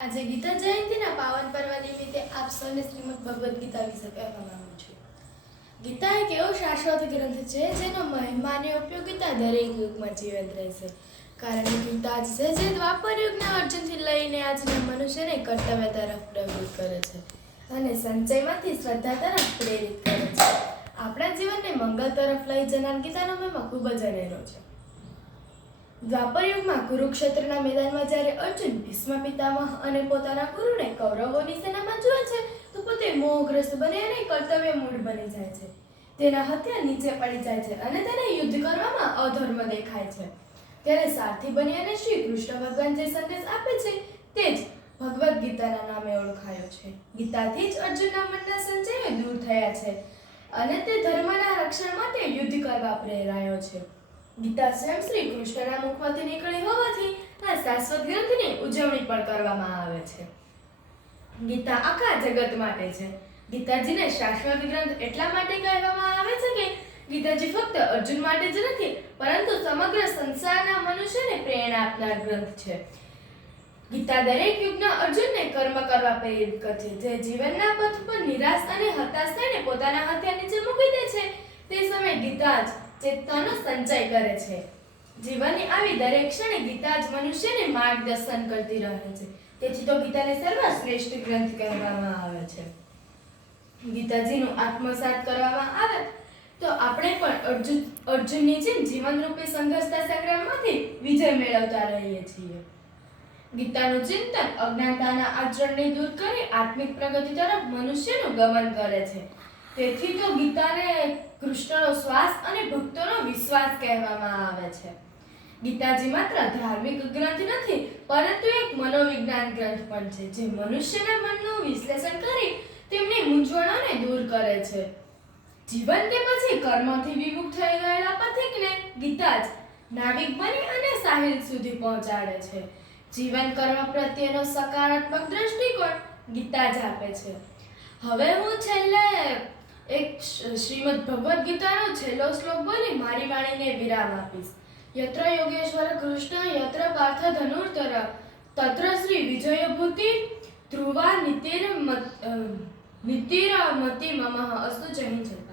આજે ગીતા જયંતિના પાવન પર્વ નિમિત્તે આપ સૌને શ્રીમદ ભગવદ્ ગીતા વિશે કહેવા માંગુ છું. ગીતા એક એવો શાશ્વત ગ્રંથ છે જેનો મહિમા અને ઉપયોગિતા દરેક યુગમાં જીવંત રહેશે. કારણ કે ગીતા છે જે દ્વાપર યુગના અર્જુનથી લઈને આજના મનુષ્યને કર્તવ્ય તરફ પ્રવૃત્ત કરે છે અને સંચયમાંથી શ્રદ્ધા તરફ પ્રેરિત કરે છે. આપણા જીવનને મંગલ તરફ લઈ જનાર ગીતાનો મહિમા ખૂબ જ અનેરો છે. દ્વાપર યુગમાં કુરુક્ષેત્રના મેદાનમાં જ્યારે અર્જુન ભીષ્મ પિતામહ અને પોતાના ગુરુને કૌરવોની સેનામાં જુએ છે, તો પોતે મોહગ્રસ્ત બને અને કર્તવ્ય મૂળ બની જાય છે. તેના હથિયાર નીચે પડી જાય છે અને તેને યુદ્ધ કરવામાં અધર્મ દેખાય છે. ત્યારે સારથી બની અને શ્રી કૃષ્ણ ભગવાન જે સંદેશ આપે છે, તે જ ભગવદ્ ગીતાના નામે ઓળખાયો છે. ગીતાથી જ અર્જુનના મનના સંચયો દૂર થયા છે અને તે ધર્મના રક્ષણ માટે યુદ્ધ કરવા પ્રેરાયો છે. ગીતા સ્વયં શ્રી કૃષ્ણના મુખમાંથી નીકળી હોવાથી આ શાશ્વત ગ્રંથની ઉજવણી પણ કરવામાં આવે છે. ગીતા આખા જગત માટે છે. ગીતાજીને શાશ્વત ગ્રંથ એટલા માટે કહેવામાં આવે છે કે ગીતાજી ફક્ત અર્જુન માટે જ નથી, પરંતુ સમગ્ર સંસારના મનુષ્યને પ્રેરણા આપનાર ગ્રંથ છે. ગીતા દરેક યુગના અર્જુનને કર્મ કરવા પ્રેરિત કરશે. જે જીવનના પથ પર નિરાશ અને હતાશ થઈને પોતાના હથિયાર નીચે મૂકી દે છે, તે સમયે ગીતા જ ચેતનાનો સંચય કરે છે. જીવનની આવી દરેક ક્ષણે ગીતા જ મનુષ્યને માર્ગદર્શન કરતી રહે છે. તેથી તો ગીતાને સર્વશ્રેષ્ઠ ગ્રંથ કહેવામાં આવે છે. ગીતાજીનું આત્મસાત કરવામાં આવે તો આપણે પણ અર્જુન, અર્જુનની જેમ જીવનરૂપી સંઘર્ષતા સંગ્રામમાંથી વિજય મેળવતા રહીએ છીએ. ગીતાનું ચિંતન અજ્ઞાનતાના આચરણને દૂર કરી આત્મિક પ્રગતિ તરફ મનુષ્યનું ગમન કરે છે. તેથી તો ગીતાને કૃષ્ણનો શ્વાસ અને ભક્તોનો વિશ્વાસ કહેવામાં આવે છે. ગીતાજી માત્ર ધાર્મિક ગ્રંથ નથી, પરંતુ એક મનોવિજ્ઞાન ગ્રંથ પણ છે, જે મનુષ્યના મનનું વિશ્લેષણ કરી તેમની મૂંઝવણોને દૂર કરે છે. જીવન કે પછી કર્મથી વિમુખ થઈ ગયેલા પથિકને ગીતા જ નાવિક બની અને સાહિલ સુધી પહોંચાડે છે. જીવન કર્મ પ્રત્યેનો સકારાત્મક દ્રષ્ટિકોણ ગીતા જ આપે છે. હવે હું છેલ્લે એક શ્રીમદ ભગવદ્ ગીતાનો છેલ્લો શ્લોક બોલી, મારી વાણીને વિરામ આપીશ. યત્ર યોગેશ્વર કૃષ્ણ, યત્ર પાર્થ ધનુર્ધર, તત્ર શ્રી વિજયભૂતિ, ધ્રુવા નિતિર નિતિર મતિ મમ, અસ્તુ જય હિન્દ.